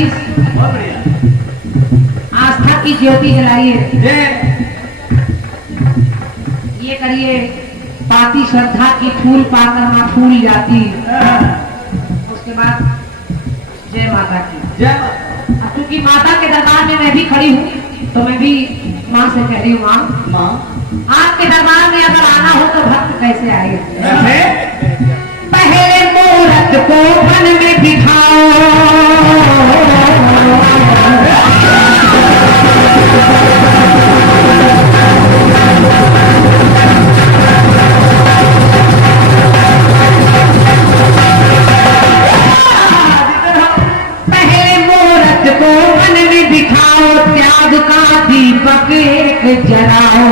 Please. बहुत बढ़िया। आस्था की ज्योति जलाइए। ये करिए, पाती श्रद्धा की फूल पाकर माँ फूल जाती। उसके बाद जय माता की। जय अब क्योंकि माता के दरबार में मैं भी खड़ी हूँ तो मैं भी माँ से कह रही हूँ, माँ आपके दरबार में अगर आना हो तो भक्त कैसे आए? पहले मूरत को मन में दिखाओ, पहले मूरत को मन में दिखाओ, त्याग का दीपक एक जलाओ।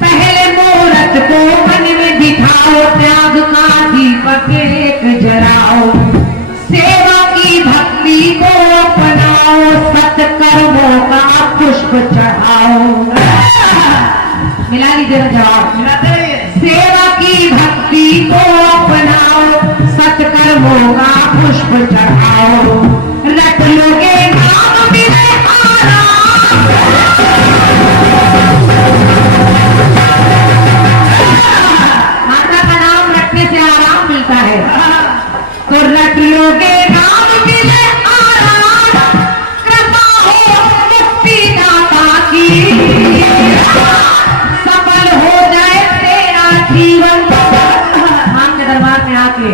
पहले मूरत को मन में दिखाओ, त्याग का दीपक एक जलाओ। सेवा की भक्ति को अपनाओ, सत्कर्मों का पुष्प चढ़ाओ। मिला लीजिए जवाब। सेवा की भक्ति को अपनाओ, सत्कर्मों का पुष्प चढ़ाओ। रट लोगे नाम मिले आराम, माता का नाम रखने से आराम मिलता है। तो रट लोगे नाम मिले आराम, कृपा हो मुक्ति दाता की, सफल हो जाए तेरा जीवन। मां के दरबार में आके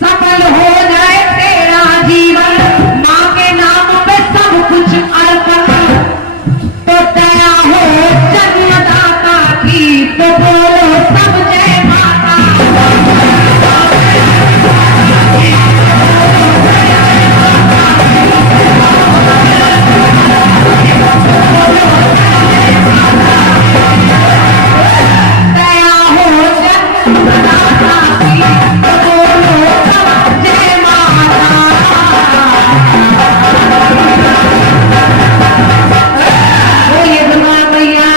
सफल हो जाए तेरा जीवन, मां के नाम पे सब कुछ अर्पण। तो दया हो जन्मदाता की, तो बोलो सब जय माता। दया हो जन्मदाता की, तो बोलो सब जय माता। बोलिए दुर्गा मैया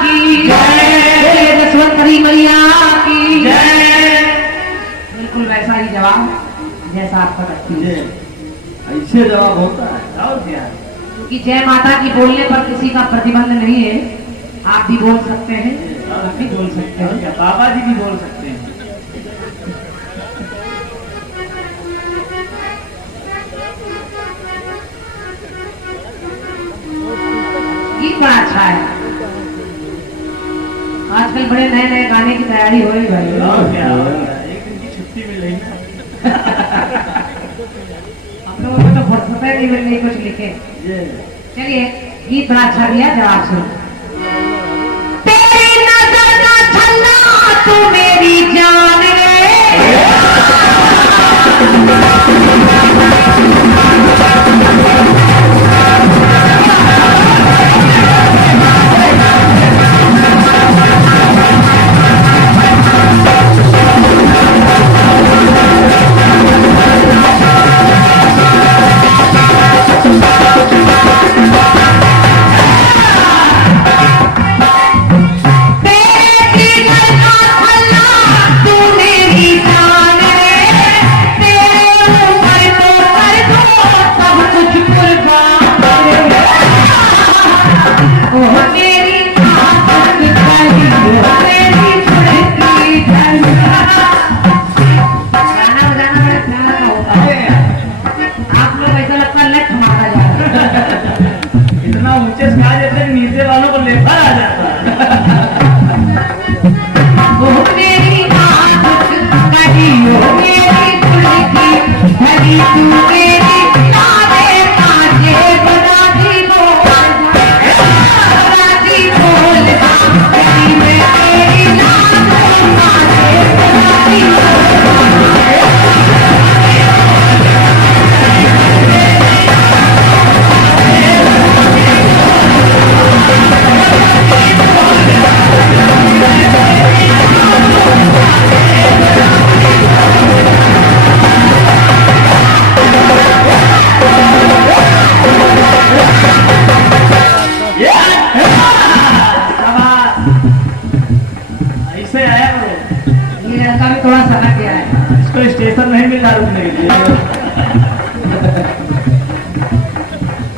की जय, बोलिए दशवंतरी मैया की जय। बिल्कुल वैसा ही जवाब जैसा आपका रखती है। ऐसे जवाब होता है और क्या? क्योंकि जय माता की बोलने पर किसी का प्रतिबंध नहीं है। आप भी बोल सकते हैं, आप भी बोल सकते हैं, क्या बाबा जी भी बोल सकते हैं। गीत बड़ा अच्छा है। आजकल बड़े नए नए गाने की तैयारी हो रही है। और क्या? एक दिन की छुट्टी मिल रही है। हम लोगों को तो फुर्सत नहीं मिल रही कुछ लिखे। चलिए गीत बड़ा अच्छा दिया, जवाब सुनो। तेरी नजर का छल्ला तू मेरी जान रे,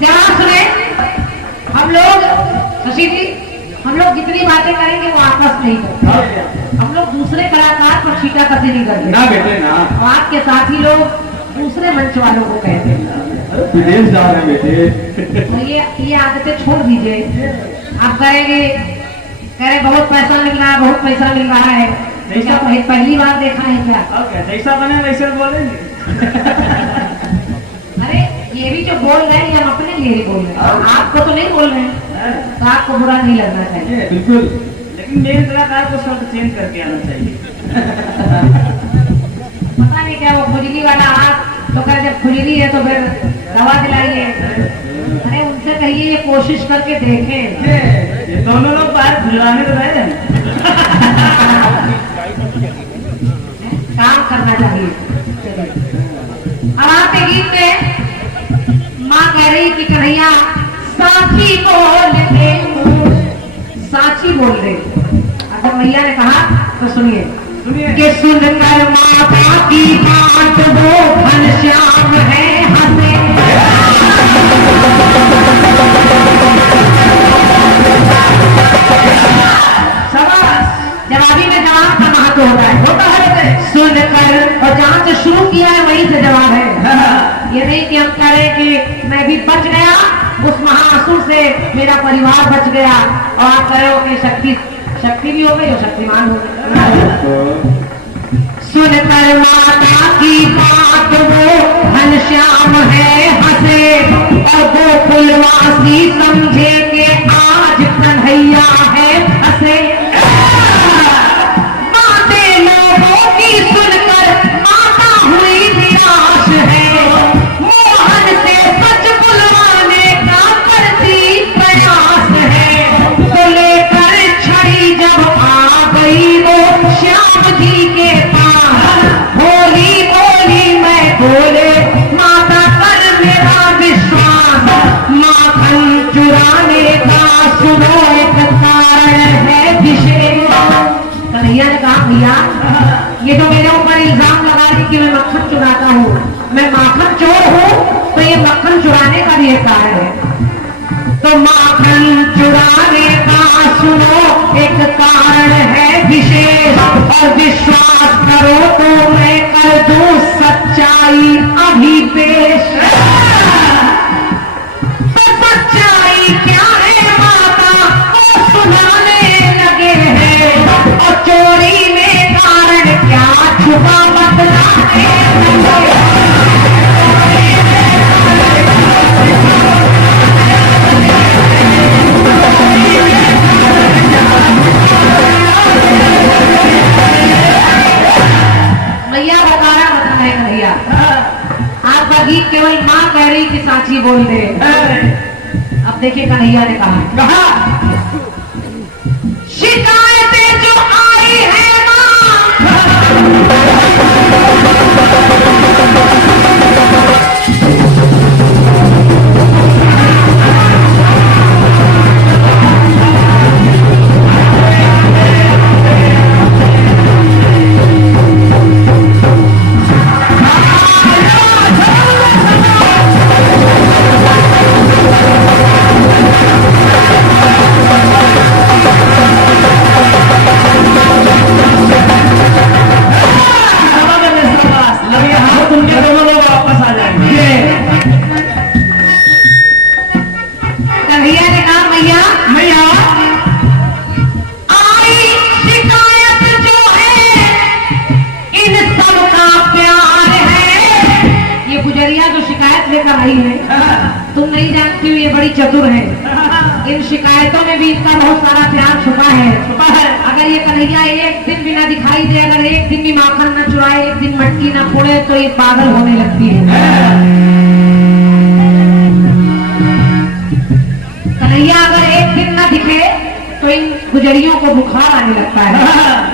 जवाब सुने। हम लोग शशि जी, हम लोग जितनी बातें करेंगे वो आपस में ही करते। हम लोग दूसरे कलाकार पर छीटा कसी नहीं करते ना बेटे ना, और आपके साथी लोग दूसरे मंच वालों को कहते हैं। विदेश जा रहे हैं बेटे। तो ये आदतें छोड़ दीजिए। आप कहेंगे, कह रहे बहुत पैसा मिल रहा है, बहुत पैसा मिल रहा है। क्या पहली बार देखा है क्या? और क्या, जैसा बने वैसे बोलेंगे। अरे ये भी जो बोल रहे हैं, हम अपने लिए ही बोल रहे हैं, आपको तो नहीं बोल रहे हैं, तो आपको बुरा नहीं लगना चाहिए। बिल्कुल, लेकिन मेरे कलाकार को शब्द चेंज करके आना चाहिए। पता नहीं क्या वो खुजली वाला हाथ, तो कह जब खुजली है तो फिर दवा दिलाइए। अरे उनसे कहिए ये कोशिश करके देखें। ये दोनों लोग बाहर खुजलाने तो रहे हैं। काम करना चाहिए। अब आपके गीत में माँ कह रही कि कन्हैया साची बोल दे, साची बोल दे। अगर मैया ने कहा तो सुनिए कि सुनकर माता की बात वो घनश्याम है हंसे। जवाबी में जवाब का महत्व होता है सुनकर, और जहाँ से शुरू किया है वहीं से जवाब है। ये नहीं कि हम कह रहे कि मैं भी बच गया उस महासुर से, मेरा परिवार बच गया, और आप कह रहे हो कि शक्ति भी हो गई और शक्तिमान हो गई। सुनकर माता की बात वो घनश्याम है हंसे, और वो फुलवासी समझे कि आज कन्हैया है हंसे। बातें लोगों की सुनकर माता हुई निराश है, मोहन से सच बुलवाने का करती प्रयास है। तो लेकर छड़ी जब आ गई वो श्याम जी के पास, बोली बोली मैं बोले माता कर मेरा विश्वास, माखन चुराने का सुनो एक कारण है विशेष। कन्हैया ने कहा भैया ये जो मेरे ऊपर इल्जाम लगा दी कि मैं मक्खन चुराता हूँ, मैं माखन चोर हूँ, तो ये मक्खन चुराने का भी एक कारण है। तो माखन चुराने का सुनो एक कारण है विशेष, और विश्वास करो तो मैं कर दूं सच्चाई अभी पेश। तो सच्चाई क्या है माता वो सुनाने लगे हैं, और चोरी में कारण क्या छुपा बतलाने लगे। मैया बताया बता है कन्हैया, आपका गीत केवल माँ कह रही कि साची बोल दे। अब देखिए कन्हैया ने कहा शिकायतें जो आई है माँ, तुम नहीं जानती हो ये बड़ी चतुर है। इन शिकायतों में भी इनका बहुत सारा प्यार छुपा है। अगर ये कन्हैया एक दिन भी ना दिखाई दे, अगर एक दिन भी माखन न चुराए, एक दिन मटकी न फोड़े, तो ये पागल होने लगती है। कन्हैया अगर एक दिन न दिखे तो इन गुजरियों को बुखार आने लगता है,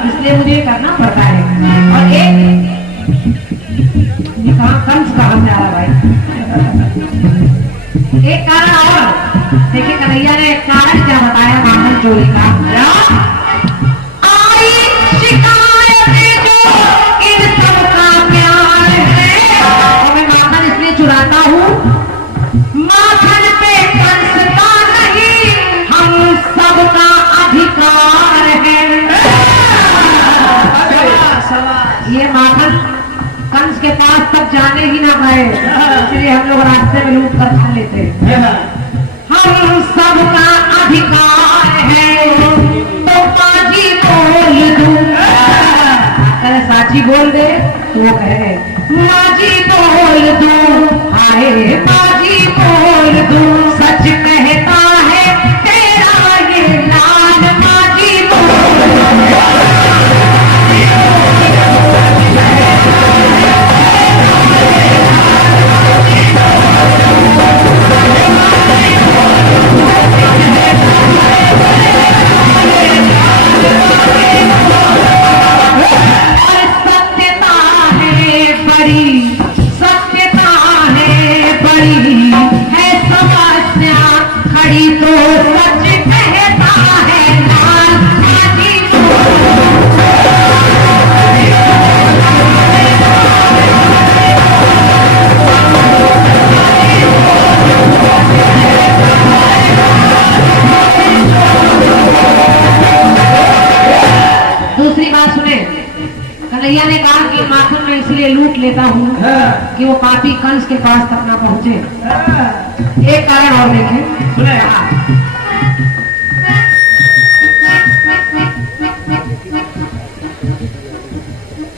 इसलिए मुझे करना पड़ता है। और ये कहाँ कंस कहाँ जा रहा भाई। एक कारण और देखिए कन्हैया ने कारण क्या बताया माखन चोरी का। आई शिकायत जो इन सब का प्यार है, और मैं माखन इसलिए चुराता हूँ है, इसलिए हम लोग रास्ते में लूट कर खा लेते हैं। हम सबका अधिकार है तो बाजी बोल दूं, अगर साची बोल दे तो वो कहे बाजी बोल दूं, आए बाजी बोल दूं, सच कहता है तेरा ये लाल, बाजी बोल सत्यता है बड़ी है समस्या खड़ी, तो सच कहता है लाल, बाजी दूसरी बात सुने, कन्हैया ने कहा कि माखन में इसलिए लूट लेता हूँ कि वो पापी कंस के पास तक ना पहुंचे। एक कारण और देखें, सुने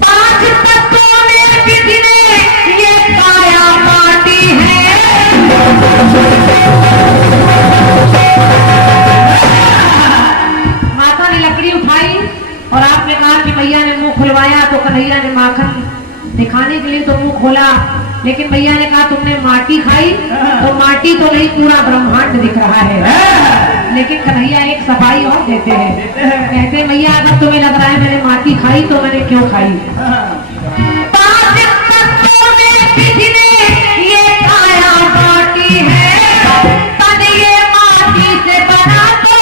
पांच तत्वों में बिजने ये काया माटी है, माता ने लकड़ी उठाई और आपने कहा कि भैया ने मुंह खुलवाया, तो कन्हैया ने माखन दिखाने के लिए तो मुंह खोला, लेकिन भैया ने कहा तुमने माटी खाई, तो माटी तो नहीं पूरा ब्रह्मांड दिख रहा है। लेकिन कन्हैया एक सफाई और देते हैं, कहते हैं भैया अगर तुम्हें लग रहा है मैंने माटी खाई तो मैंने क्यों खाई, पांच तत्वों में बिजने ये काया माटी है, तन ये माटी से बना तो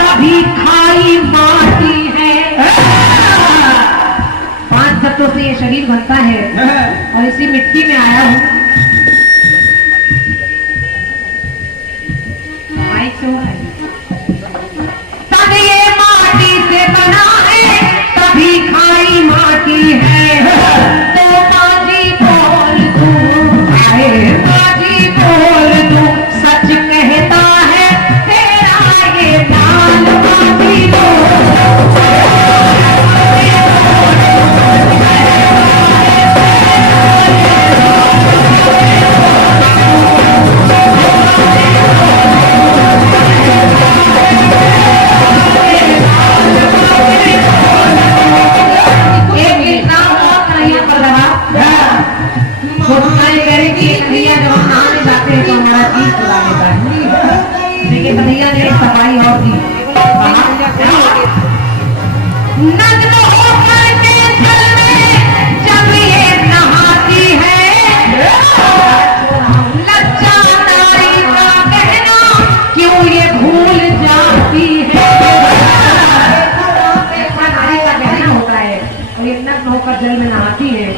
तभी खाई माटी है। पांच तत्वों से ये शरीर बनता है और इसी मिट्टी में आया हूँ। माइक से हो रहा है। तन ये माटी से बना है तभी खाई माटी है, तो बाजी बोल दूं, आए बाजी बोल दूं, सच कहता है तेरा ये लाल, बाजी बोल कन्हैया ने सफाई और दी, नग्न होकर के जल में जब ये नहाती है, लज्जा नारी का कहना क्यों ये भूल जाती है। नारी का कहना होता है और ये नग्न होकर जल में नहाती है,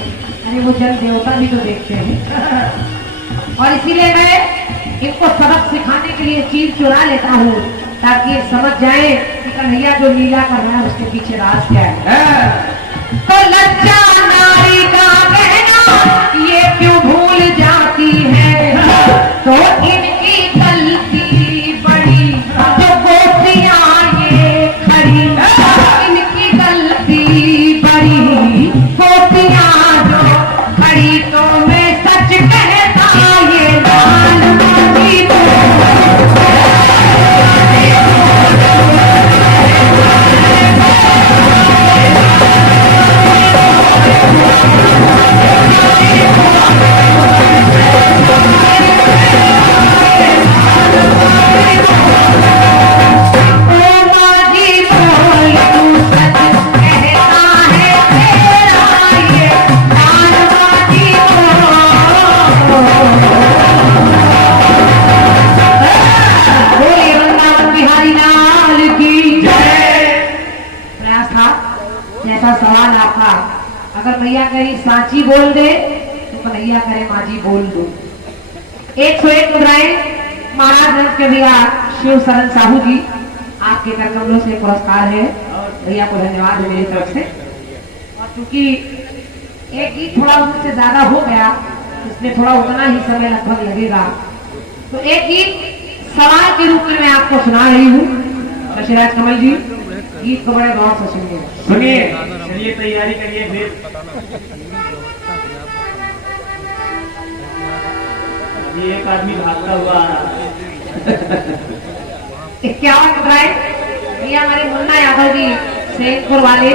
अरे वो जल देवता भी तो देखते हैं। और इसीलिए मैं इनको सबक सिखाने के लिए चीज चुरा लेता हूँ, ताकि ये समझ जाए कि कन्हैया जो लीला कर रहा है उसके पीछे राज क्या है। तो लज्जा नारी का कहना ये क्यों भूल जाती है, तो इनकी गलती बड़ी जो गोपियां ये खड़ी, इनकी गलती बड़ी गोपियां जो खड़ी, तो मैं सच कहता ये लाल बाजी सवाल आपका, अगर भैया कहीं साची बोल दे तो कन्हैया करे माजी बोल दो। 101 मुद्राएं महाराज रंग के भैया शिव शरण साहू जी आपके कर कमलों से पुरस्कार है, भैया को धन्यवाद है मेरी तरफ से। और क्योंकि एक गीत थोड़ा उनसे ज्यादा हो गया इसमें थोड़ा उतना ही समय लगभग लगेगा। तो एक गीत सवाल के रूप में मैं आपको सुना रही हूँ। शशिराज कमल जी गीत को बड़े गौर से सुनिए। सुनिए, चलिए तैयारी करिए फिर। अभी एक आदमी भागता हुआ आ रहा है। 51 मुद्राएं ये हमारे मुन्ना यादव जी सैदपुर वाले,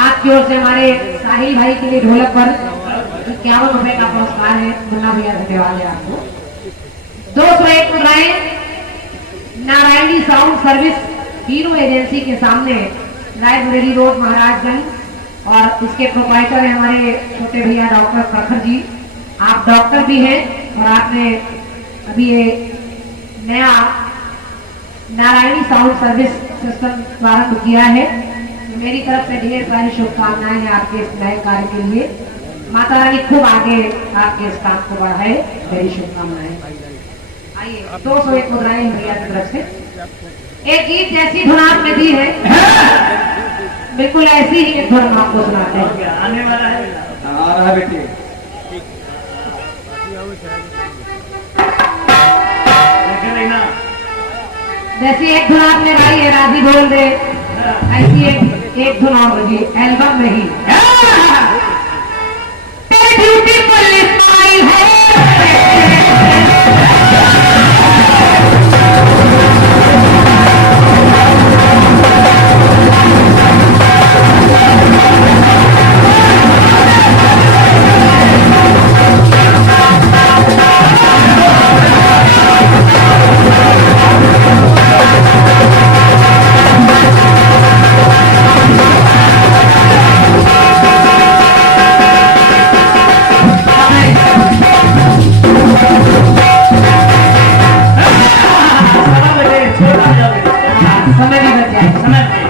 आपकी ओर से हमारे साहिल भाई के लिए ढोलक पर 51 रुपए का पुरस्कार है। मुन्ना भैया धन्यवाद है आपको। 201 मुद्राएं Narayani sound service hero agency के सामने, लाइब्रेरी रोड, महाराजगंज, और इसके प्रोप्राइटर है हमारे छोटे भैया डॉक्टर प्रखर जी। आप डॉक्टर भी हैं और आपने अभी ये नया नारायणी साउंड सर्विस सिस्टम प्रारंभ किया है। तो मेरी तरफ से ढेर सारी शुभकामनाएं हैं आपके इस नए कार्य के लिए। माता रानी खूब आगे आपके इस काम को बढ़ाए, मेरी शुभकामनाएं। आइए 201 मुद्राएं भैया की तरफ से। एक गीत जैसी धुन आपने दी है, बिल्कुल ऐसी ही एक धुन हम आपको सुनाते हैं। आने वाला है, आ रहा है बेटे। देखे लेना। जैसी एक धुन आपने गाई है राजी बोल दे, ऐसी एक धुन और बजी एल्बम में ही। तेरी ब्यूटीफुल स्माइल है, समय भी बच जाए, समय पे।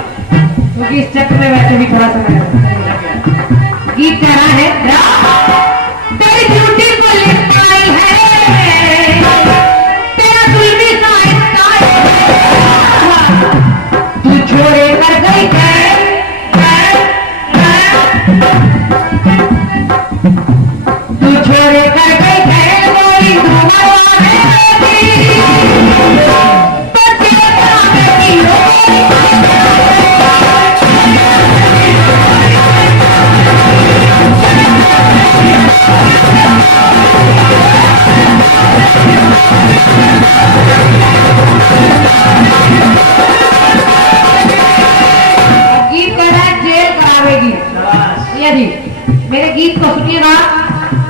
क्योंकि इस चक्र में वैसे भी थोड़ा समय लगता है। गीत कह रहा है तेरी ब्यूटीफुल स्माइल है, तेरा जुल्मी सा स्टाइल है, तू छोड़े कर गई तू छोड़े कर गई है मोरी धुआं गीत कह रहा है जेल करावेगी। यदि मेरे गीत को सुनिएगा,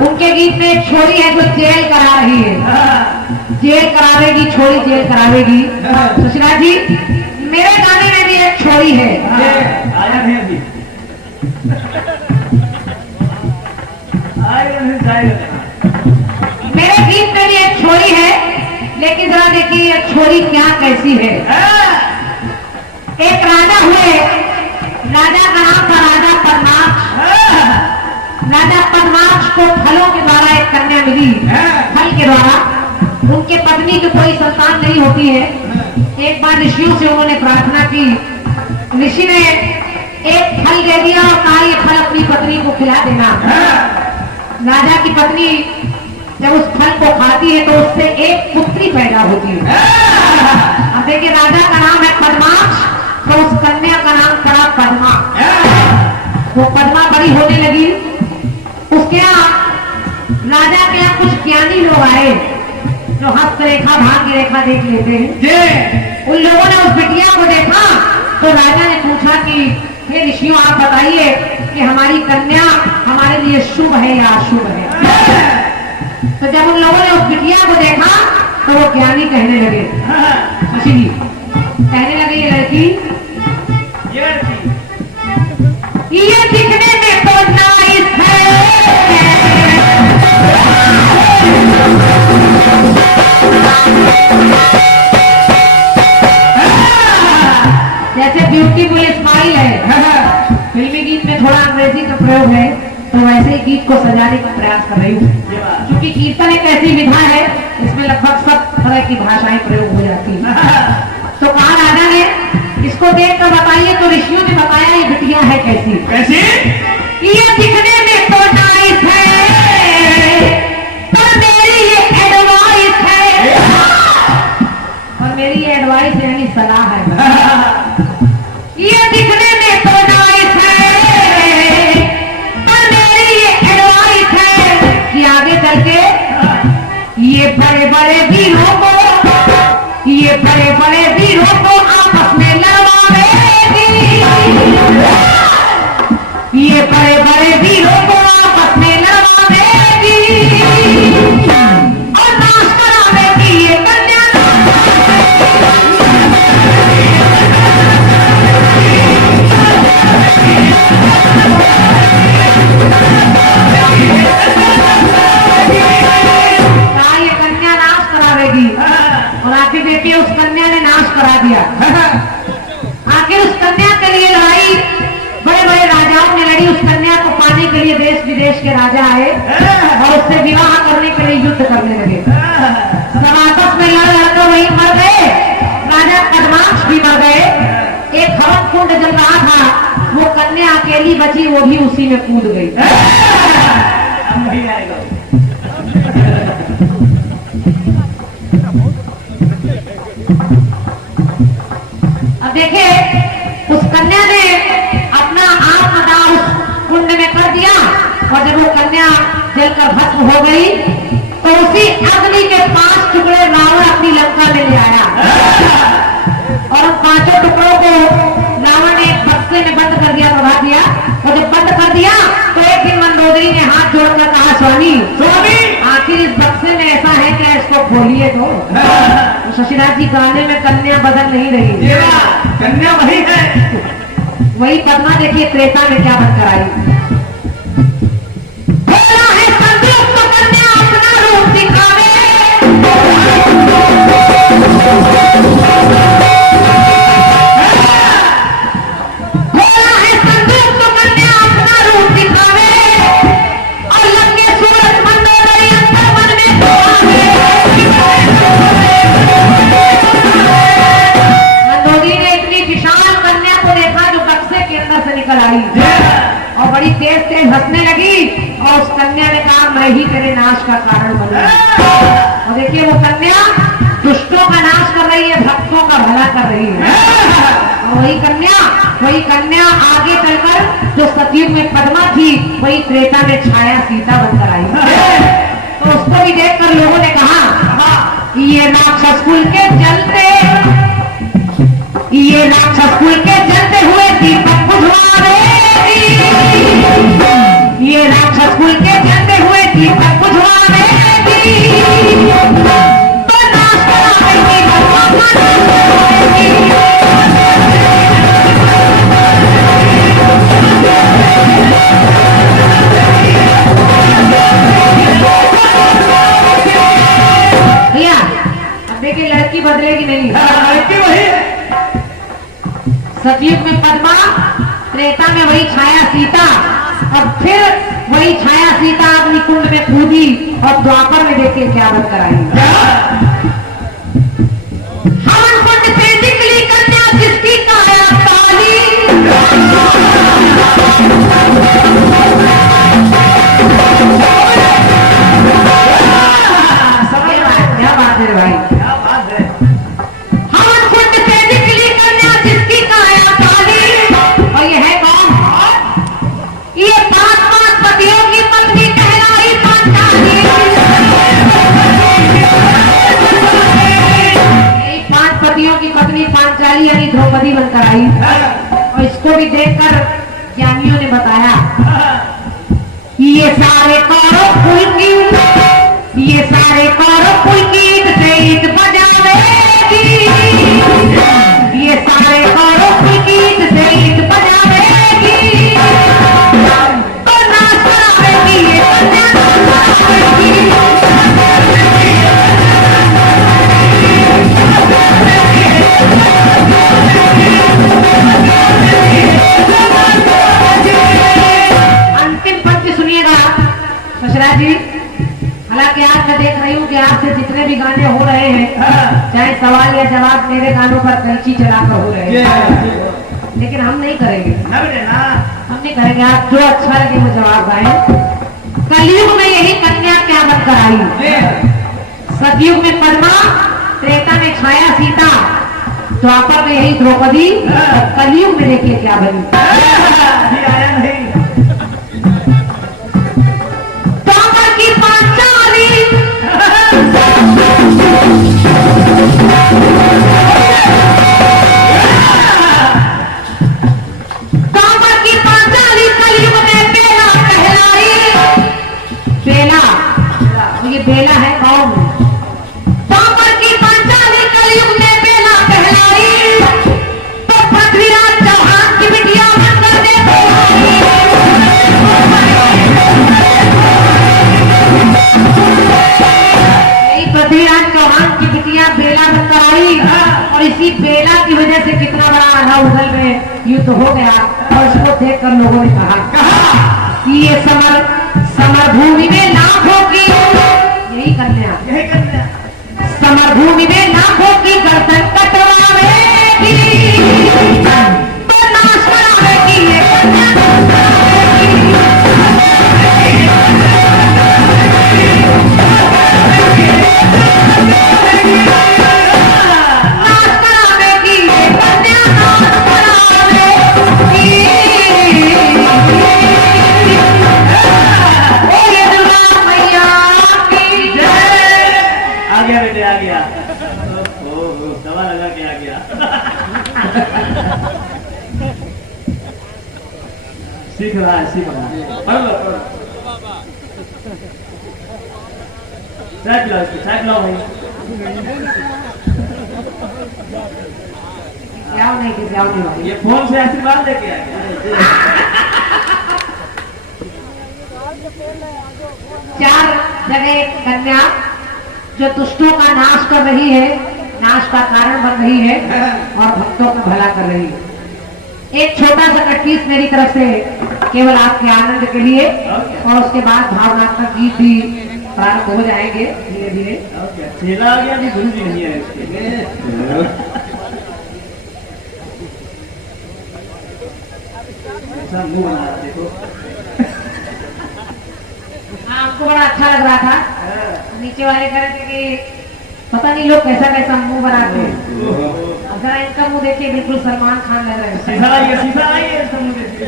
उनके गीत में एक छोरी है जो जेल करा रही है। जेल करावेगी छोरी, जेल करावेगी। सुशीला जी मेरे गाने में भी एक छोरी है। आया नहीं अभी। आएगा नहीं, जाएगा। मेरे गीत में भी एक छोरी है, लेकिन जरा देखिए ये छोरी क्या कैसी है। एक राजा हुए, राजा का नाम था राजा पद्माक्ष। राजा पद्माक्ष को फलों के द्वारा एक कन्या मिली। फल के द्वारा उनके पत्नी की कोई संतान नहीं होती है। एक बार ऋषियों से उन्होंने प्रार्थना की, ऋषि ने एक फल दे दिया और कहा ये फल अपनी पत्नी को खिला देना। राजा की पत्नी जब उस फल को खाती है तो उससे एक पुत्री पैदा होती है। अब देखिए राजा का नाम है पद्माक्ष, तो उस कन्या का नाम पड़ा पद्मा। वो पद्मा बड़ी होने लगी। उसके यहाँ राजा के यहाँ कुछ ज्ञानी लोग आए जो हस्तरेखा भाग्य रेखा देख लेते हैं। उन लोगों ने उस बिटिया को देखा तो राजा ने पूछा कि हे ऋषियों आप बताइए कि हमारी कन्या हमारे लिए शुभ है या अशुभ है। तो जब उन लोगों ने उस बिटिया को देखा तो वो ज्ञानी कहने लगे, शशि जी कहने लगे ये लड़की ये दिखने में तो नाइस है, जैसे ब्यूटीफुल स्माइल है। फिल्मी गीत में थोड़ा अंग्रेजी का प्रयोग है, तो वैसे ही गीत को सजाने का प्रयास कर रही हूँ। क्योंकि कीर्तन एक ऐसी विधा है इसमें लगभग सब तरह की भाषाएं प्रयोग हो जाती है। तो कहा राजा ने इसको देख कर बताइए, तो ऋषियों ने बताया ये बिटिया है कैसी। कैसी? ये दिखने में तो नाइस है, सलाह है। ये दिखने में तो नाइस है, पर मेरी ये एडवाइस है कि आगे चल के ये बड़े बड़े वीरों को, ये बड़े बड़े वीरों को आपस में लड़वाएगी। ये बड़े बड़े वीरों को आपस में लड़वाएगी और नाश करावेगी ये कन्या। ये कन्या नाश करावेगी और आखिर देखिए उस कन्या ने नाश करा दिया। आखिर उस कन्या के लिए लड़ाई बड़े बड़े राजाओं ने लड़ी। उस कन्या को पाने के लिए देश विदेश के राजा आए और उससे विवाह करने के लिए युद्ध करने लगे। सब आपस में लड़ लड़कर वही मर गए। राजा कदमाक्ष भी मर गए। एक हवन कुंड जल रहा था, वो कन्या अकेली बची, वो भी उसी में कूद गई। अब वही आएगा। अब देखिए उस कन्या ने अपना आत्मदाह उस कुंड में कर दिया और जब वो कन्या जलकर भस्म हो गई तो उसी अग्नि के 5 टुकड़े रावण अपनी लंका में ले आया और उन 5 टुकड़ों को रावण ने एक बक्से में बंद कर दिया, दबा दिया। और जब बंद कर दिया तो एक दिन मंदोदरी ने हाथ जोड़कर कहा, स्वामी स्वामी आखिर इस बक्से में ऐसा है क्या, इसको खोलिए। तो शशिनाथ जी गाने में कन्या बदल नहीं रही, कन्या वही है। वही पद्मा देखिए त्रेता में क्या बनकर आई। बोला है संयोग तो कन्या अपना रूप दिखावे, बोला है संयोग तो कन्या अपना रूप दिखावे और लंगे सूरत मंदोदरी अंतर मन में खोआवे। मंदोदरी ने इतनी विशाल कन्या को देखा जो बक्से के अंदर से निकल आई और बड़ी तेज तेज हंसने लगी और उस कन्या ने कहा, मैं ही तेरे नाश का कारण बनूं। और देखिए वो कन्या दुष्टों का नाश कर रही है, भक्तों का भला कर रही है। और वही कन्या आगे चलकर जो सतयुग में पद्मा थी, वही त्रेता में छाया सीता बनकर आई। तो उसको भी देखकर लोगों ने कहा, ये राक्षस कुल के चलते, ये राक्षस कुल के जलते हुए दीपक बुझवावेगी, ये राक्षस कुल के जलते हुए दीपक बुझवावेगी, तो नाश करावेगी भैया। अब देखिए लड़की बदलेगी नहीं, लड़की वही है। सतयुग में पद्मा, त्रेता में वही छाया सीता, और फिर वही छाया सीता अपनी कुंड में कूदी और द्वापर में देखिए क्या बनकर आई। हवन कुंड से निकली कन्या जिसकी काया काली, क्या बात है भाई, क्या बात है। हवन कुंड से निकली कन्या जिसकी काया काली। और ये है कौन? ये 5 पतियों की पत्नी कहलाई पांचाली। ये 5 पतियों की पत्नी पांचाली यानी द्रौपदी बनकर आई। और इसको भी देखकर ज्ञानियों ने बताया, ये सारे कौरव कुल की, ये सारे कौरव कुल की ईद से ईद बजावेगी, ये सारे कौरव कुल की ईद से ईद बजावेगी, तो नाश करावेगी ये कन्या, नाश करावेगी। अंतिम पंक्ति सुनिएगा ससुरा जी। हालांकि आज मैं देख रही हूँ कि आपसे जितने भी गाने हो रहे हैं, चाहे सवाल या जवाब मेरे गानों पर कैंची चलाकर हो रहे हैं, लेकिन हम नहीं करेंगे, हम नहीं करेंगे। आप जो अच्छा लगे वो जवाब गाएं। कलयुग में यही कन्या क्या बनकर आई? सतयुग में पद्मा, त्रेता में छाया सीता द्वापर में यही द्रौपदी, कलयुग में देखिए क्या बनी। अभी आया नहीं। द्वापर की पांचाली कलयुग में बेला कहलाई। बेला, ये बेला है कौन? द्वापर की पांचाली कलयुग में बेला कहलाई। तो पृथ्वीराज चौहान की बिटिया बनकर देखो। पृथ्वीराज चौहान की बिटिया बेला बनकर आई और इसी बेला की वजह से कितना बड़ा आधा उगल में युद्ध हो गया। और इसको देखकर लोगों ने कहा कि ये समर भूमि में लाखों की, यही कन्या समर भूमि में लाखों की गर्दन कटवावेगी, तो नाश करावेगी ये कन्या। आ गया। दवा लगा के आ गया। सीख रहा है। पढ़ लो। चाय पिलाओ इसको, चाय पिलाओ भाई। नहीं ये फोन से आशीर्वाद लेके आ गया। 4 जगह कन्या जो दुष्टों का नाश कर रही है, नाश का कारण बन रही है और भक्तों का भला कर रही है। एक छोटा सा कट्टीस मेरी तरफ से केवल आपके आनंद के लिए, और उसके बाद भावनात्मक गीत भी प्रारंभ हो जाएंगे धीरे धीरे। चेला आ गया, अभी गुरु जी नहीं है इसके। ऐसा मुंह बना रहा देखो। आपको बड़ा अच्छा लग रहा था। नीचे वाले कह रहे थे कि पता नहीं लोग कैसा कैसा मुंह बनाते हैं। अब जरा इनका मुंह देखिए, बिल्कुल सलमान खान लग रहा है। शीशा आइए इसका मुंह देखिए।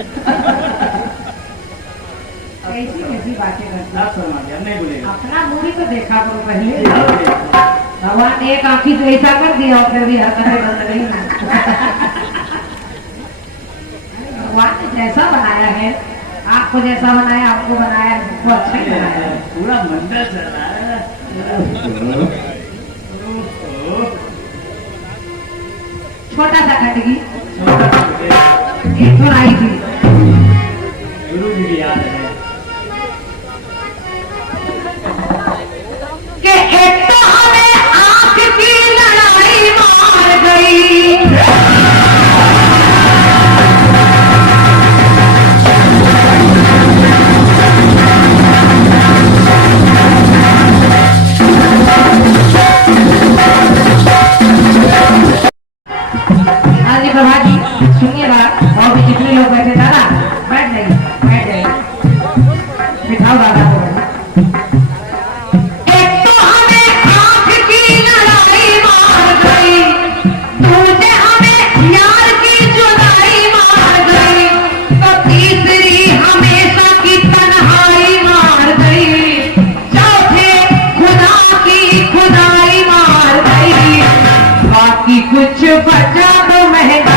कैसी बातें करते हैं। आप सलमान जी, नहीं बोलेगा। अपना मुंह भी तो देखा करो पहले। भगवान ने एक आंखी से ऐसा कर दिया और फिर भी हरकतें बंद नहीं। भगवान ने जैसा बनाया है, आपको जैसा बनाया, आपको बनाया, हमको अच्छा ही बनाया है। पूरा मंदिर चल रहा है। छोटा सा खटगी एक तो आई थी, गुरु जी की याद है कि एक तो हमें आंख की लड़ाई मार गई, प्रभा जी सुनिएगा। और भी जितने लोग बैठे, दादा बैठ जाइए, बिठाओ दादा को। एक तो हमें आंख की लड़ाई मार गई, दूसरे हमें यार की जुदाई मार गई, तो तीसरी हमेशा की तन्हाई मार गई, चौथे खुदा की खुदाई मार गई, बाकी कुछ बचा तो महंगाई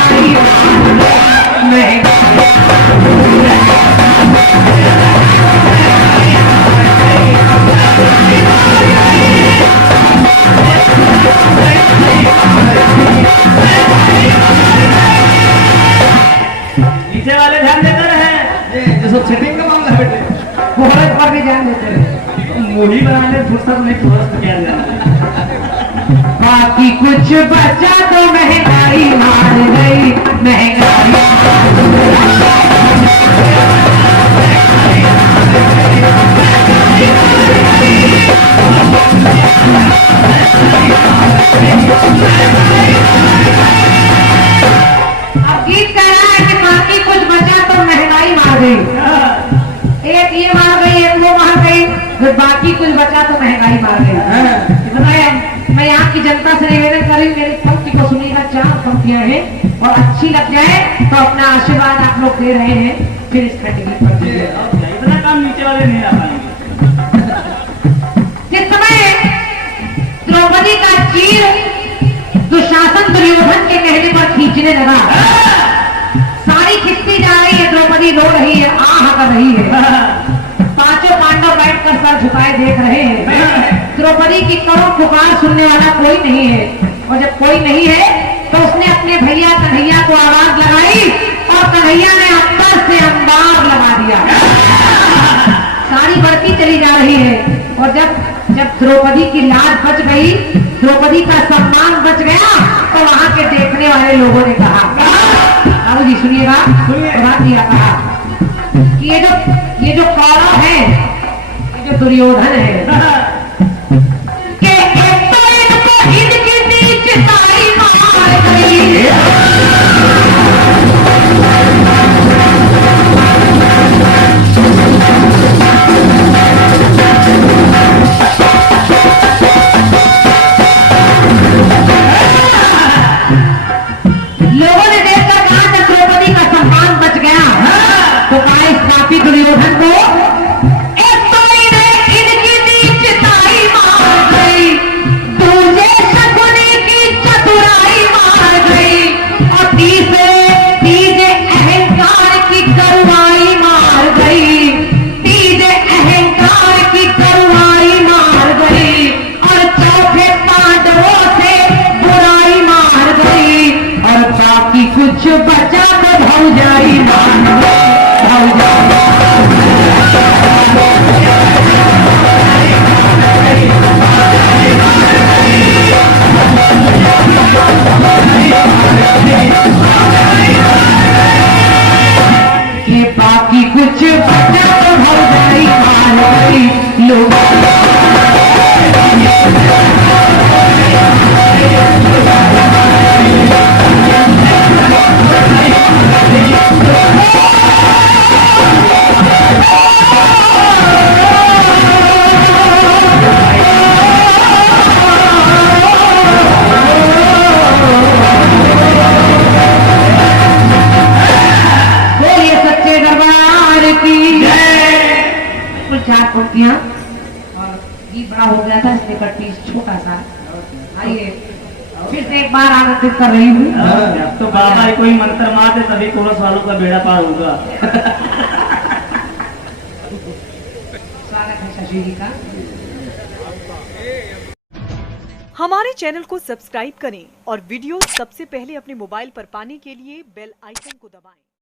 नीचे वाले ध्यान देते रहे। जैसे सेटिंग का मामला है बेटे, मुहूर्त पर भी ध्यान देते रहे। मूढ़ी बनाने फुर्सत में थोड़ा क्या ध्यान। बाकी कुछ बचा तो महंगाई मार गई, महंगाई। अब गीत कह रहा है कि बाकी कुछ बचा तो महंगाई मार गई। एक ये मार गई, एक वो मार गई, फिर बाकी कुछ बचा तो महंगाई मार गई। मैं यहाँ की जनता से निवेदन करी, मेरी पंक्ति को सुनिएगा। 4 पंक्तियां हैं और अच्छी लग जाए तो अपना आशीर्वाद आप लोग दे रहे हैं, फिर इस खंड की पंक्ति है। इतना काम नीचे वाले नहीं आ पाएंगे। जिस समय द्रौपदी का चीर दुशासन दुर्योधन के कहने पर खींचने लगा, सारी खिंचती जा रही है, द्रौपदी रो रही है, आह कर रही है, पांचों पांडव बैठकर सर झुकाए देख रहे हैं। द्रौपदी की करुण पुकार सुनने वाला कोई नहीं है, और जब कोई नहीं है तो उसने अपने भैया कन्हैया को आवाज लगाई और कन्हैया ने अंबर से अंबार लगा दिया। सारी बढ़ती चली जा रही है, और जब द्रौपदी की लाज बच गई, द्रौपदी का सम्मान बच गया, तो वहां के देखने वाले लोगों ने कहा, बाबू जी सुनिएगा, प्रभात दिया कहा कि ये जो कौरव है, ये जो दुर्योधन है, कि एक तो इनको इनके नीच ताई मार गई, लोगों ने देखकर कहा जब द्रौपदी का सम्मान बच गया तो कहा इस पापी दुर्योधन को एक तो इनकी नीच ताई मार गई, दूसरे शकुनी की चतुराई मार गई, और तीसरे अहंकार की करुणाई मार गई, तीसरे अहंकार की करुणाई मार गई, और चौथे पांडवों से बुराई मार गई, और बाकी कुछ बचा तो भौजाई मार गई, कि बाकी कुछ बचा तो भौजाई मार गई। लोग चार पंक्तियां और गीत बड़ा हो गया था, इसलिए कट्टी छोटा सा। आइए फिर से एक बार आनंदित कर रही हूँ। अब तो बाबा ही कोई मंत्र मार दे तभी कोरस वालों का बेड़ा पार होगा। स्वागत है शशि जी का। हमारे चैनल को सब्सक्राइब करें और वीडियो सबसे पहले अपने मोबाइल पर पाने के लिए बेल आइकन को दबाएं।